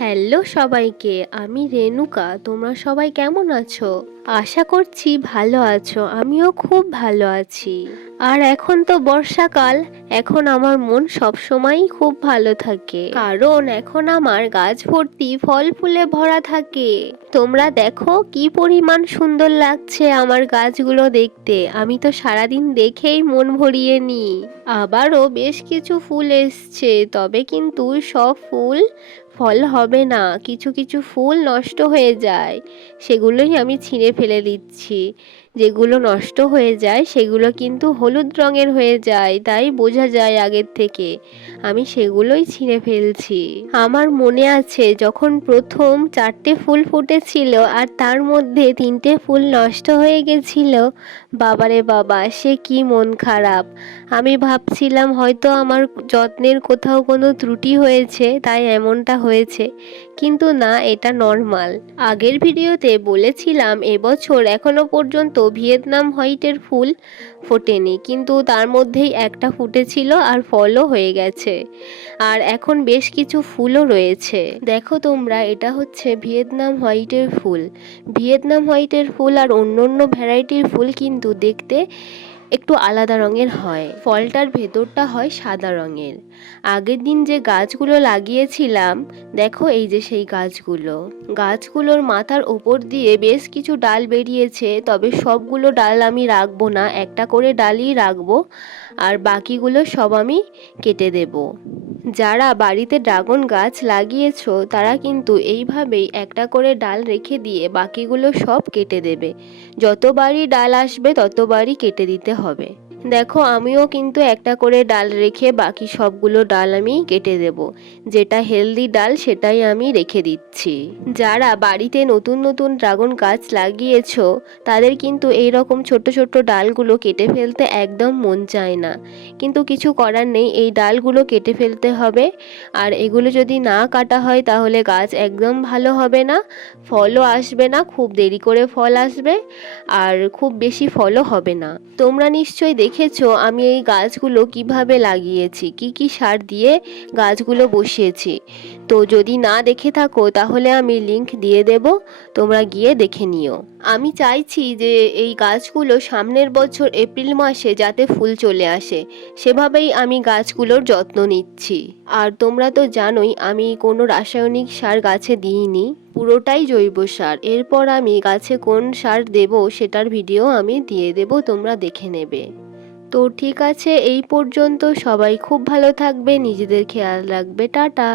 Hello সবাইকে, আমি রেণুকা। তোমরা সবাই কেমন আছো? আশা করছি ভালো আছো। আমিও খুব ভালো আছি। আর এখন তো বর্ষাকাল, এখন আমার মন সবসময়ই খুব ভালো থাকে, কারণ এখন আমার গাছ ভর্তি ফল ফুলে ভরা থাকে। তোমরা দেখো কি পরিমাণ সুন্দর লাগছে আমার গাছগুলো দেখতে। আমি তো সারাদিন দেখেই মন ভরিয়ে নিই। আবারও বেশ কিছু ফুল এসছে, তবে কিন্তু সব ফুল ফল হবে না। কিছু কিছু ফুল নষ্ট হয়ে যায়, সেগুলোই আমি ছিঁড়ে ফেলে দিচ্ছি। যেগুলো নষ্ট হয়ে যায় সেগুলো কিন্তু হলুদ রঙের হয়ে যায়, তাই বোঝা যায় আগের থেকে। আমি সেগুলোই ছিঁড়ে ফেলছি। আমার মনে আছে যখন প্রথম 4টে ফুল ফুটেছিল আর তার মধ্যে 3টে ফুল নষ্ট হয়ে গেছিল। বাবারে বাবা, সে কি মন খারাপ। আমি ভাবছিলাম হয়তো আমার যত্নের কোথাও কোনো ত্রুটি হয়েছে, তাই এমনটা হয়েছে। কিন্তু না, এটা নর্মাল। আগের ভিডিওতে বলেছিলাম এবছর এখনো পর্যন্ত ভিয়েতনাম হোয়াইটের ফুল ফোটেনি, কিন্তু তার মধ্যেই একটা ফুটেছিল আর ফলও হয়ে গেছে। আর এখন বেশ কিছু ফুলও রয়েছে। দেখো তোমরা, এটা হচ্ছে ভিয়েতনাম হোয়াইটের ফুল। ভিয়েতনাম হোয়াইটের ফুল আর অন্য ভ্যারাইটির ফুল কিন্তু দেখতে একটু আলাদা রঙের হয়। ফলটার ভেতরটা হয় সাদা রঙের। আগের দিন যে গাছগুলো লাগিয়েছিলাম, দেখো এই যে সেই গাছগুলোর মাথার ওপর দিয়ে বেশ কিছু ডাল বেরিয়েছে, তবে সবগুলো ডাল আমি রাখবো না, একটা করে ডালই রাখবো। আর বাকিগুলো সব আমি কেটে দেব। যারা বাড়িতে ড্রাগন গাছ লাগিয়েছো তারা কিন্তু এইভাবেই একটা করে ডাল রেখে দিয়ে বাকিগুলো সব কেটে দেবে। যতবারই ডাল আসবে ততবারই কেটে দিতে হবে। দেখো, আমিও কিন্তু একটা করে ডাল রেখে বাকি সবগুলো ডাল আমি কেটে দেব। যেটা হেলদি ডাল সেটাই আমি রেখে দিচ্ছি। যারা বাড়িতে নতুন নতুন ড্রাগন গাছ লাগিয়েছো তাদের কিন্তু এই রকম ছোট ছোট ডালগুলো কেটে ফেলতে একদম মন চায় না, কিন্তু কিছু করার নেই, এই ডালগুলো কেটে ফেলতে হবে। আর এগুলো যদি না কাটা হয় তাহলে গাছ একদম ভালো হবে না, ফলও আসবে না, খুব দেরি করে ফল আসবে, আর খুব বেশি ফলও হবে না। তোমরা নিশ্চয়ই দেখেছো আমি এই গাছগুলো কিভাবে লাগিয়েছি, কি কি সার দিয়ে গাছগুলো বসিয়েছি। তো যদি না দেখে থাকো তাহলে আমি লিংক দিয়ে দেব, তোমরা গিয়ে দেখে নিও। আমি চাইছি যে এই গাছগুলো সামনের বছর এপ্রিল মাসে যাতে ফুল চলে আসে, সেভাবেই আমি গাছগুলোর যত্ন নিচ্ছি। আর তোমরা তো জানোই আমি কোনো রাসায়নিক সার গাছে দিইনি, পুরোটাই জৈব সার। এরপর আমি গাছে কোন সার দেব সেটার ভিডিও আমি দিয়ে দেব, তোমরা দেখে নেবে। তো ঠিক আছে, এই পর্যন্ত। সবাই খুব ভালো থাকবে, নিজেদের খেয়াল রাখবে। টাটা।